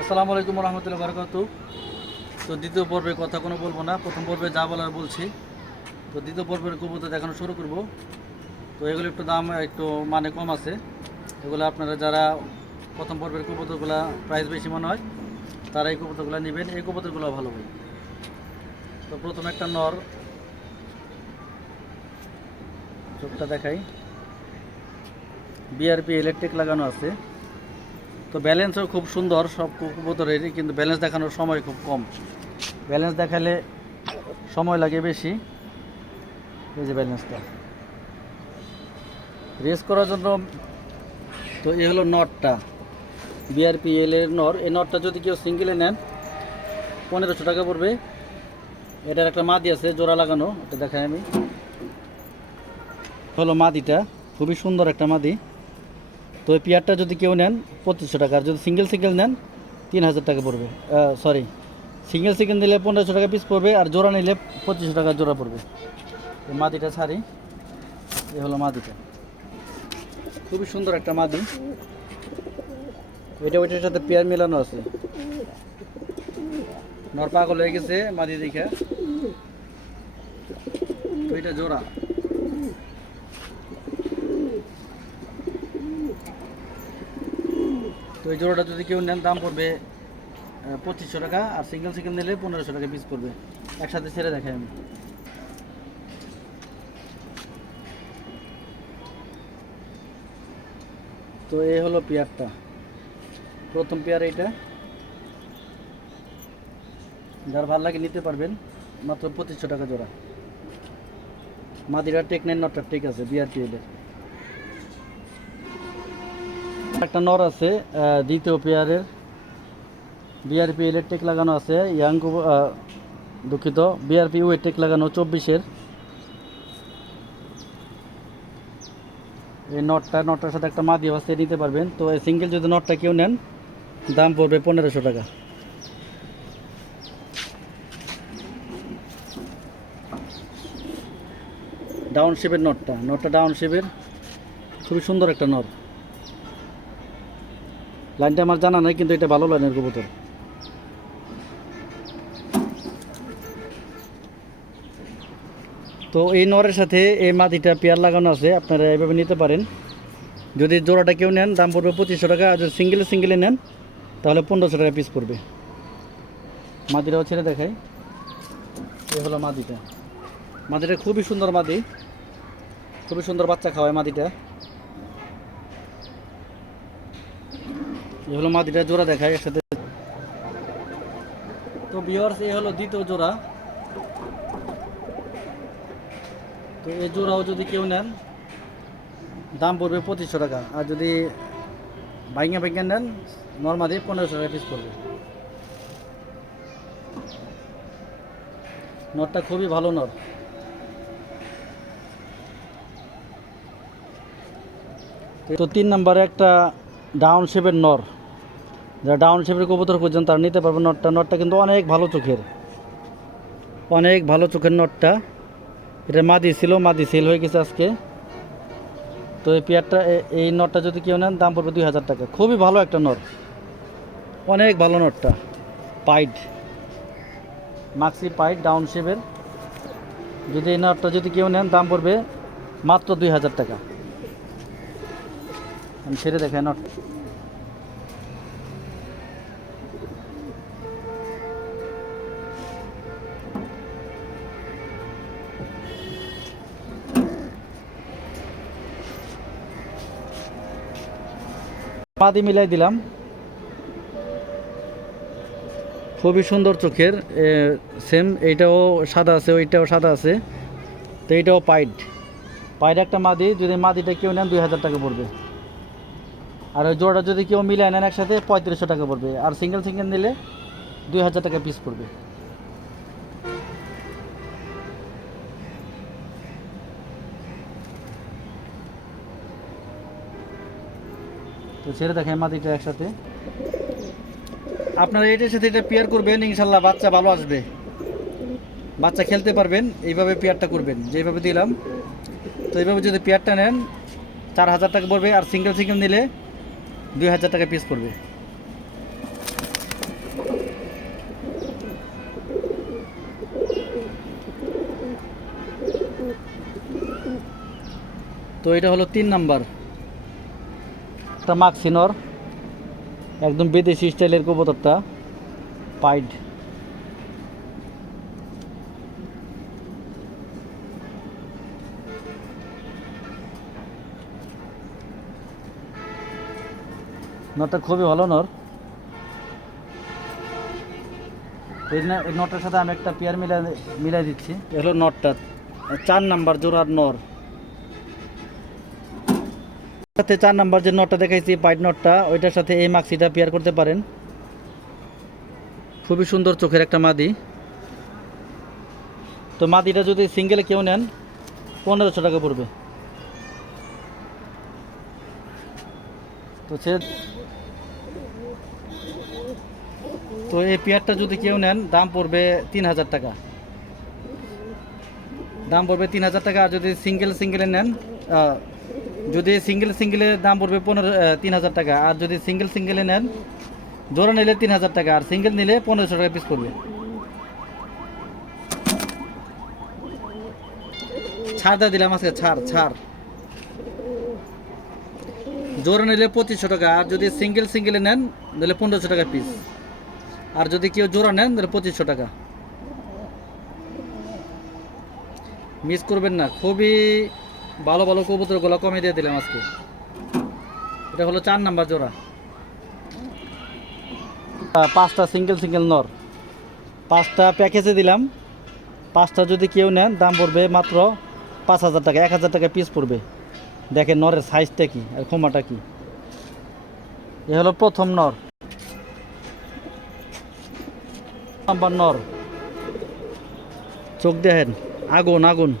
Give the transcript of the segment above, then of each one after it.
আসসালামু আলাইকুম রহমতুল্লাহ বারকাতু। তো দ্বিতীয় পর্বে কথা কোনো বলব না, প্রথম পর্বে যা বলার বলছি। তো দ্বিতীয় পর্বের কবুতর দেখানো শুরু করব। তো এগুলো একটু দাম, একটু মানে কম আছে। এগুলো আপনারা যারা প্রথম পর্বের কবুতরগুলো প্রাইস বেশি মনে হয়, তারা এই কবুতরগুলো নেবেন। এই কবুতরগুলো ভালো হয় তো প্রথম একটা নর। চোখটা দেখাই। বিআরপি ইলেকট্রিক লাগানো আছে। তো ব্যালেন্সও খুব সুন্দর, সব কবুতরেরই, কিন্তু ব্যালেন্স দেখানোর সময় খুব কম। ব্যালেন্স দেখালে সময় লাগে বেশি। এই যে ব্যালেন্সটা রেস করার জন্য তো এ হলো নটটা। বিআরপিএল এর নর। এই নটটা যদি কেউ সিঙ্গেলে নেন, পনেরোশো টাকা পড়বে। এটার একটা মাদি আছে, জোড়া লাগানো। এটা দেখাই আমি। হলো মাদিটা। খুবই সুন্দর একটা মাদি। তো এই পেয়ারটা যদি কেউ নেন, পঁচিশশো টাকা। আর যদি সিঙ্গেল সিঙ্গেল নেন তিন হাজার টাকা পড়বে। সরি সিঙ্গেল সিঙ্গেল নিলে পনেরোশো টাকা পিস পড়বে, আর জোড়া নিলে পঁচিশশো টাকা জোড়া পড়বে। এই মাদিটা ছাড়ি এ হলো মাদিটা। খুবই সুন্দর একটা মাদি। এটা ওইটার সাথে পেয়ার মেলানো আছে। নর পাগল হয়ে গেছে মাদি দেখে। এটা জোড়া। তো এই জোড়াটা যদি কেউ নেন, দাম পড়বে পঁচিশশো টাকা, আর সিঙ্গেল সিঙ্গেল নিলে পনেরোশো টাকা পিস পড়বে। একসাথে ছেড়ে দেখাই আমি। তো এই হলো পেয়ারটা। প্রথম পেয়ার এইটা। যার ভালো লাগে নিতে পারবেন, মাত্র পঁচিশশো টাকা জোড়া। মাদিরা টেক নাইন নটটা ঠিক আছে বিআরপিএলের একটা নর আছে দ্বিতীয় পেয়ারের। বিআরপি ইলেকট্রিক লাগানো আছে ইয়াং দুঃখিত। বিআরপি ওয়েট টেক লাগানো, চব্বিশের। এই নটটা, নটটার সাথে একটা মাদি আছে নিতে পারবেন। তো এই সিঙ্গেল যদি নটটা কেউ নেন, দাম পড়বে পনেরোশো টাকা। ডাউন শেপের নটটা নটটা ডাউন শেপের খুবই সুন্দর একটা নট লাইনটা আমার জানা নাই, কিন্তু এটা ভালো লাইনের কবুতর। তো এই নরের সাথে এই মাটিটা পেয়ার লাগানো আছে, আপনারা এভাবে নিতে পারেন। যদি জোড়াটা কেউ নেন, দাম পড়বে পঁচিশশো টাকা, আর যদি সিঙ্গেলে সিঙ্গেলে নেন, তাহলে পনেরোশো টাকা পিস পড়বে। মাদিটাও ছেড়ে দেখাই। এই হলো মাদিটা মাদিটা খুবই সুন্দর মাদি খুবই সুন্দর বাচ্চা খাওয়ায় মাদিটা এই হলো মাদিটা জোড়া দেখায় একসাথে। তো বিয়ার্স এই হলো দ্বিতীয় জোড়া। তো এই জোড়াও যদি কেউ নেন, দাম পড়বে পঁচিশশো টাকা। আর যদি বাইঙ্গা বাইঙ্গা নেন নর্মালি পনেরোশো টাকা পিস পড়বে। নটটা খুবই ভালো নট। তো তিন নম্বরে একটা ডাউন শেপের নর যারা ডাউন শেপের কবুতর খুঁজছেন তারা নিতে পারবেন নটটা। নটটা কিন্তু অনেক ভালো চোখের। অনেক ভালো চোখের নটটা। এটা মাদি ছিল, মাদি সেল হয়ে গেছে আজকে। তো এই পেয়ারটা এই নটটা যদি কেউ নেন, দাম পড়বে দুই হাজার টাকা। খুবই ভালো একটা নট। অনেক ভালো নটটা। পাইড। মাক্সি পাইড, ডাউন শেপের। যদি এই নটটা যদি কেউ নেন, দাম পড়বে মাত্র দুই হাজার টাকা। আমি ছেড়ে দেখাই নট পাদি মিলাই দিলাম। খুবই সুন্দর চোখের সেম এইটাও সাদা আছে, ওইটাও সাদা আছে, তো এইটাও পাইড। পাইড একটা মাদি, যদি মাদিটা কেউ নেন দুই হাজার টাকা পড়বে। আর ওই জোড়াটা যদি কেউ মিলাই নেন একসাথে পঁয়ত্রিশশো টাকা পড়বে। আর সিঙ্গেল সিঙ্গেল নিলে দুই হাজার টাকা পিস পড়বে। তো ছেড়ে দেখেন মাটিটা একসাথে। আপনারা এটার সাথে এটা পেয়ার করবেন, ইনশাল্লাহ বাচ্চা ভালো আসবে। বাচ্চা খেলতে পারবেন, এইভাবে পেয়ারটা করবেন, যেভাবে দিলাম। তো এইভাবে যদি পেয়ারটা নেন, চার হাজার টাকা পড়বে, আর সিঙ্গেল সিঙ্গেল নিলে দুই হাজার টাকা পিস পড়বে। তো এটা হলো তিন নাম্বার। একটা মাক্সিনর, একদম বিদেশি স্টাইলের কবুতরটা, পাইড। নটটা খুবই ভালো নর। এই সাথে আমি একটা পেয়ার মিলাই মিলাই দিচ্ছি। হলো নটটা, চার নাম্বার জোড়ার নর। সাথে চার নাম্বার যে নটটা দেখাইছি পাইট নটটা, ওইটার সাথে এই মাক্সিটা পেয়ার করতে পারেন। খুবই সুন্দর চোখের একটা মাদি। তো মাদিটা যদি সিঙ্গেলে কেউ নেন, পনেরোশো টাকা পড়বে। তো সে তো এই পেয়ারটা যদি কেউ নেন, দাম পড়বে তিন হাজার টাকা। দাম পড়বে তিন হাজার টাকা, আর যদি সিঙ্গেল সিঙ্গেলে নেন যদি সিঙ্গেল সিঙ্গেলের দাম পড়বে পনেরো তিন হাজার টাকা। আর যদি সিঙ্গেল সিঙ্গেলে নেন, জোড়া নিলে তিন হাজার টাকা, আর সিঙ্গেল নিলে পনেরোশো টাকা পিস পড়বে। ছাড় দিয়ে দিলাম আজকে, ছাড় ছাড়। জোড়া নিলে পঁচিশশো টাকা, আর যদি সিঙ্গেল সিঙ্গেলে নেন, তাহলে পনেরোশো টাকা পিস আর যদি কেউ জোড়া নেন, তাহলে পঁচিশশো টাকা। মিস করবেন না, খুবই ভালো ভালো কবুতরগুলো কমে দিয়ে দিলাম আজকে। এটা হলো চার নাম্বার জোড়া। পাঁচটা সিঙ্গেল সিঙ্গেল নর। পাঁচটা প্যাকেজে দিলাম। পাঁচটা যদি কেউ নেন, দাম পড়বে মাত্র পাঁচ হাজার টাকা। এক হাজার টাকা পিস পড়বে। দেখেন নরের সাইজটা কি আর ক্ষমাটা কি। এ হলো প্রথম নর। নর। চোখ দেখেন, আগুন আগুন।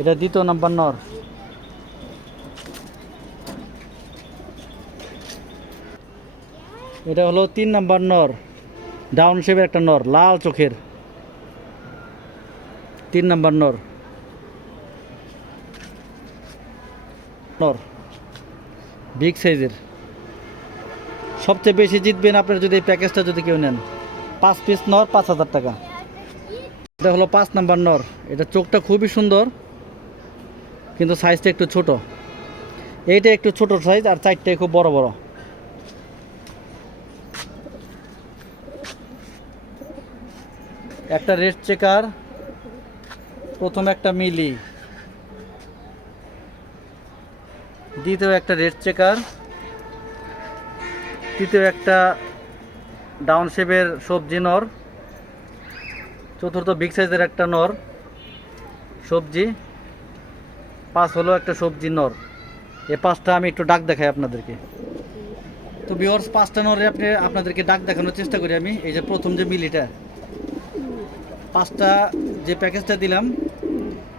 এটা দ্বিতীয় নাম্বার নর। এটা হলো তিন নাম্বার নর। ডাউন শেপের একটা নর, লাল চোখের। তিন নাম্বার নর। নর। বিগ সাইজের। সবচেয়ে বেশি জিতবেন আপনার যদি এই প্যাকেজটা যদি কেউ নেন। পাঁচ পিস নর, পাঁচ হাজার টাকা। এটা হলো পাঁচ নাম্বার নর। এটা চোখটা খুবই সুন্দর। কিন্তু সাইজটা একটু ছোট। এইটা একটু ছোট সাইজ আর চারটায় খুব বড় বড়। একটা রেড চেকার, প্রথম একটা মিলি। দ্বিতীয় একটা রেড চেকার, তৃতীয় একটা ডাউন শেপের সবজি নর, চতুর্থ বিগ সাইজের একটা নর সবজি। পাঁচ হলো একটা সবজি নর। এ পাঁচটা আমি একটু ডাক দেখাই আপনাদেরকে। তো বিওর্স পাঁচটা নরে আপনি, আপনাদেরকে ডাক দেখানোর চেষ্টা করি আমি। এই যে প্রথম যে মিলিটা, পাঁচটা যে প্যাকেজটা দিলাম,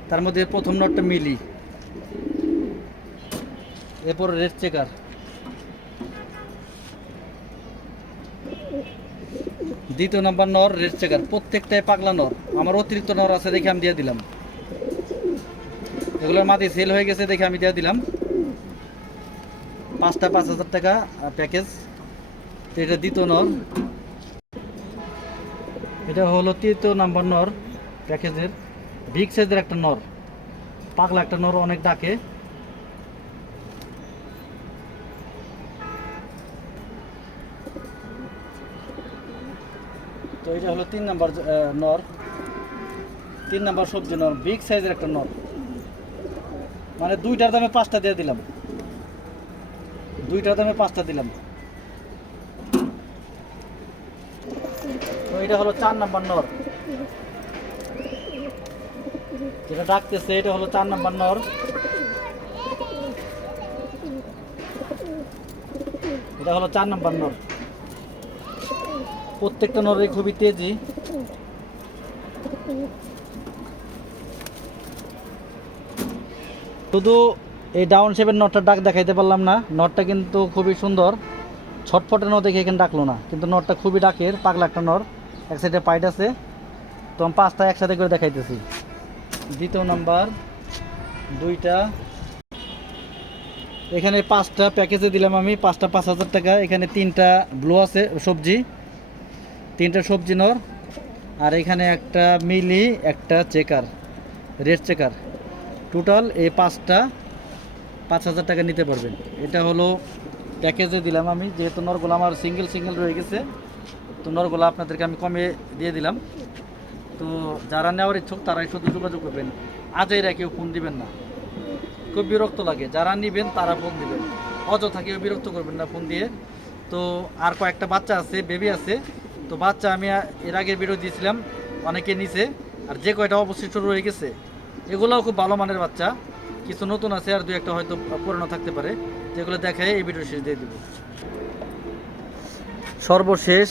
তার মধ্যে প্রথম নটটা মিলি। এরপর রেড চেকার। দ্বিতীয় নাম্বার নর, রেড চেকার। প্রত্যেকটাই পাগলা নর। আমার অতিরিক্ত নর আছে দেখে আমি দিয়ে দিলাম। এগুলোর মাটি সেল হয়ে গেছে দেখে আমি দিয়ে দিলাম। পাঁচটা পাঁচ হাজার টাকা প্যাকেজ এটা দ্বিতীয় নর। এটা হলো তৃতীয় নাম্বার নর প্যাকেজের। বিগ সাইজের একটা নর। পাগলা একটা নর অনেক ডাকে। তো এটা হলো তিন নাম্বার নর। তিন নাম্বার সবজি নর, বিগ সাইজের একটা নর। মানে দুইটার দামে পাঁচটা দিয়ে দিলাম। দুইটার দামে পাঁচটা দিলাম। এটা হলো চার নাম্বার নর। যেটা ডাকতেছে, এটা হলো চার নাম্বার নর। এটা হলো চার নাম্বার নর। প্রত্যেকটা নরে খুবই তেজি। শুধু এই ডাউন শেপের নটটা ডাক দেখাইতে পারলাম না। নটটা কিন্তু খুবই সুন্দর। ছটফটে ন দেখে এখানে ডাকলো না। কিন্তু নটটা খুবই ডাকের, পাগলা একটা নর এক সাইডে পাইট আছে। তো আমি পাঁচটা একসাথে করে দেখাইতেছি। দ্বিতীয় নাম্বার, দুইটা। এখানে পাঁচটা প্যাকেজে দিলাম আমি। পাঁচটা পাঁচ হাজার টাকা। এখানে তিনটা ব্লু আছে, সবজি। তিনটা সবজি নর। আর এখানে একটা মিলি, একটা চেকার। Red checker. টোটাল এই পাঁচটা পাঁচ হাজার টাকা নিতে পারবেন। এটা হলো প্যাকেজে দিলাম আমি, যেহেতু নরগুলো আমার সিঙ্গেল সিঙ্গেল রয়ে গেছে, তো নরগুলো আপনাদেরকে আমি কমে দিয়ে দিলাম। তো যারা নেওয়ার ইচ্ছুক তারাই শুধু যোগাযোগ করবেন। আজই কেউ ফোন দিবেন না। খুব বিরক্ত লাগে। যারা নিবেন তারা ফোন দিবেন। অযথা কেউ বিরক্ত করবেন না ফোন দিয়ে। তো আর কয়েকটা বাচ্চা আছে বেবি আছে। তো বাচ্চা আমি এর আগের ভিডিও দিয়েছিলাম অনেকে নিছে আর যে কয়টা অবশিষ্ট রয়ে গেছে এগুলোও খুব ভালো মানের বাচ্চা। কিছু নতুন আছে আর দু একটা হয়তো পুরনো থাকতে পারে। যেগুলো দেখায় এই ভিডিও শেষ দিয়ে দেবো। সর্বশেষ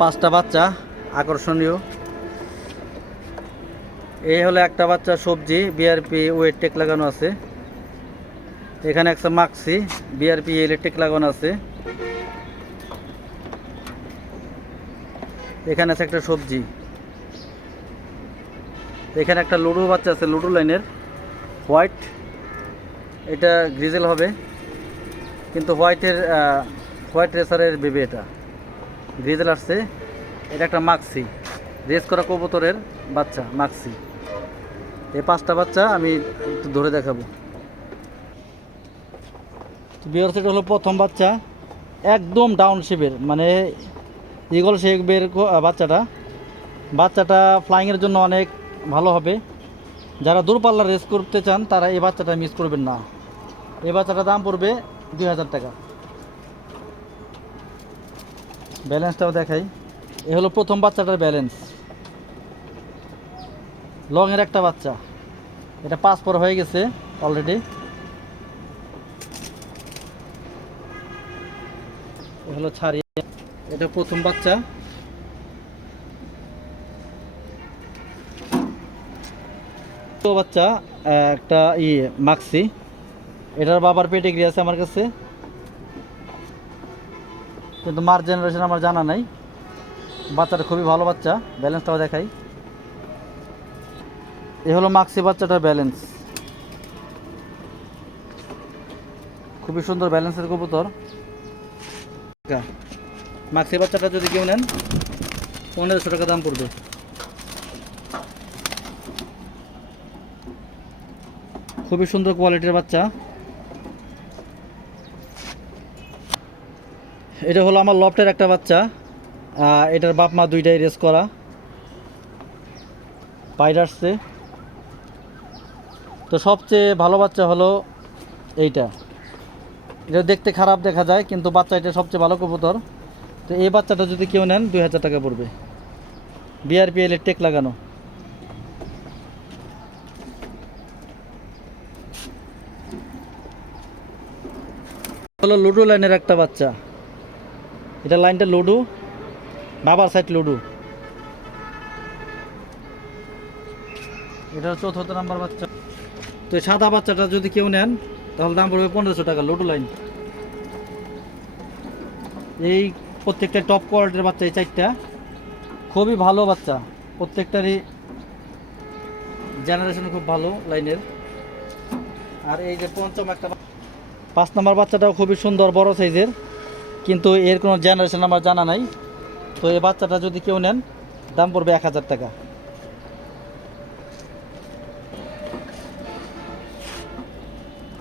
পাঁচটা বাচ্চা আকর্ষণীয়। এই হলো একটা বাচ্চা সবজি বিআরপি ওয়েট টেক লাগানো আছে। এখানে একটা মাক্সি বিআরপি ইলেকট্রিক লাগানো আছে। এখানে আছে একটা সবজি। এখানে একটা লুডো বাচ্চা আছে, লুডো লাইনের। হোয়াইট, এটা গ্রিজেল হবে। কিন্তু হোয়াইটের হোয়াইট রেসারের বেবি এটা। গ্রিজেল আসছে। এটা একটা মাক্সি। রেস করা কবুতরের বাচ্চা, মাক্সি। এই পাঁচটা বাচ্চা আমি একটু ধরে দেখাবো। বিয়ার সেট হলো প্রথম বাচ্চা। একদম ডাউন শেপের মানে ইগল শেপের বাচ্চাটা। বাচ্চাটা ফ্লাইংয়ের জন্য অনেক ভালো হবে। যারা দূরপাল্লা রেস করতে চান, তারা এই বাচ্চাটা মিস করবেন না। এই বাচ্চাটার দাম পড়বে দুই হাজার টাকা। ব্যালেন্সটাও দেখাই। এ হলো প্রথম বাচ্চাটার ব্যালেন্স লংয়ের একটা বাচ্চা। এটা পাঁচ পর হয়ে গেছে অলরেডি হলো ছাড়িয়ে। এটা প্রথম বাচ্চা। তো বাচ্চা একটা ই মাক্সি। এটার বাবার পেটিগ্রি আছে আমার কাছে। কিন্তু মার জেনারেশন আমার জানা নাই। বাচ্চাটা খুবই ভালো বাচ্চা, ব্যালেন্সটাও দেখাই। এ হলো মাক্সি বাচ্চাটার ব্যালেন্স। খুবই সুন্দর ব্যালেন্সের কবুতর। মাক্সি বাচ্চাটা যদি কেউ নেন, পনেরোশো টাকা দাম পড়বে। খুবই সুন্দর কোয়ালিটির বাচ্চা। এটা হলো আমার লফটের একটা বাচ্চা এটার বাপ মা দুইটাই রেস করা। পাইড আসছে। তো সবচেয়ে ভালো বাচ্চা হলো এইটা। এটা দেখতে খারাপ দেখা যায়, কিন্তু বাচ্চা এটা সবচেয়ে ভালো কবুতর। তো এই বাচ্চাটা যদি কেউ নেন, দুই হাজার টাকা পড়বে। বিআরপিএল এর টেক লাগানো। হলো লুডো লাইনের একটা বাচ্চা। এটা লাইনটা লুডু, বাবার সাইড লুডু। এটা চতুর্থ নাম্বার বাচ্চা। তো সাদা বাচ্চাটা যদি কেউ নেন, তাহলে দাম পড়বে পনেরোশো টাকা, লুডু লাইন। এই প্রত্যেকটা টপ কোয়ালিটির বাচ্চা, এই চারটা। খুবই ভালো বাচ্চা। প্রত্যেকটারই জেনারেশন খুব ভালো লাইনের। আর এই যে পঞ্চম একটা পাঁচ নম্বর বাচ্চাটাও খুবই সুন্দর, বড় সাইজের, কিন্তু এর কোনো জেনারেশন আমার জানা নাই। তো এই বাচ্চাটা যদি কেউ নেন, দাম পড়বে এক হাজার টাকা।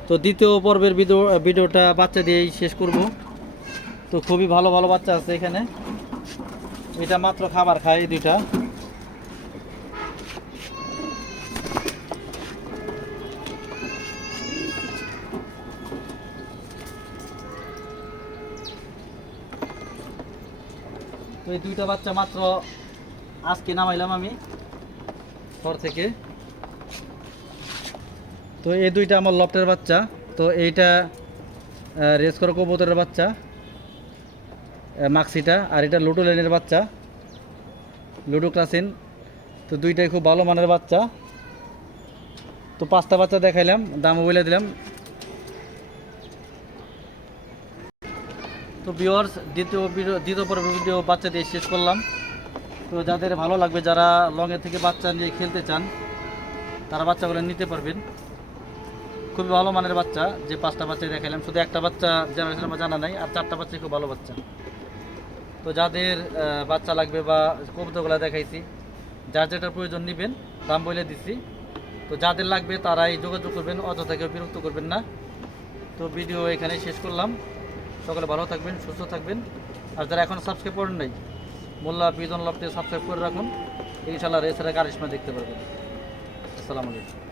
তো দ্বিতীয় পর্বের ভিডিও, ভিডিওটা বাচ্চা দিয়েই শেষ করব। তো খুবই ভালো ভালো বাচ্চা আছে এখানে। এটা মাত্র খাবার খায় এই দুইটা। তো এই দুইটা বাচ্চা মাত্র আজকে নামাইলাম আমি। ঘর থেকে। তো এই দুইটা আমার লফটের বাচ্চা। তো এইটা রেস করা কবুতরের বাচ্চা মাক্সিটা, আর এটা লুডো লাইনের বাচ্চা। Ludo classic. তো দুইটাই খুব ভালো মানের বাচ্চা। তো পাঁচটা বাচ্চা দেখাইলাম, দামও বলে দিলাম। তো ভিউয়ার্স দ্বিতীয় দ্বিতীয় পর্বের ভিডিও বাচ্চা দিয়ে শেষ করলাম। তো যাদের ভালো লাগবে, যারা লংয়ের থেকে বাচ্চা নিয়ে খেলতে চান, তারা বাচ্চাগুলো নিতে পারবেন। খুবই ভালো মানের বাচ্চা, যে পাঁচটা বাচ্চা দেখাইলাম, শুধু একটা বাচ্চা জেনারেশন আমার জানা নাই, আর চারটা বাচ্চা খুব ভালো বাচ্চা। তো যাদের বাচ্চা লাগবে বা কবুতরগুলো দেখাইছি, যার যেটা প্রয়োজন নেবেন, দাম বলে দিছি। তো যাদের লাগবে, তারাই যোগাযোগ করবেন, অযথা কেউ বিরক্ত করবেন না। তো ভিডিও এখানে শেষ করলাম। সকলে ভালো থাকবেন, সুস্থ থাকবেন। আর যারা এখন সাবস্ক্রাইব করেন নাই, মোল্লা পিজন লফটে সাবস্ক্রাইব করে রাখুন। ইনশাল্লাহ রেসারে কারিশমা দেখতে পারবেন। আসসালামু আলাইকুম।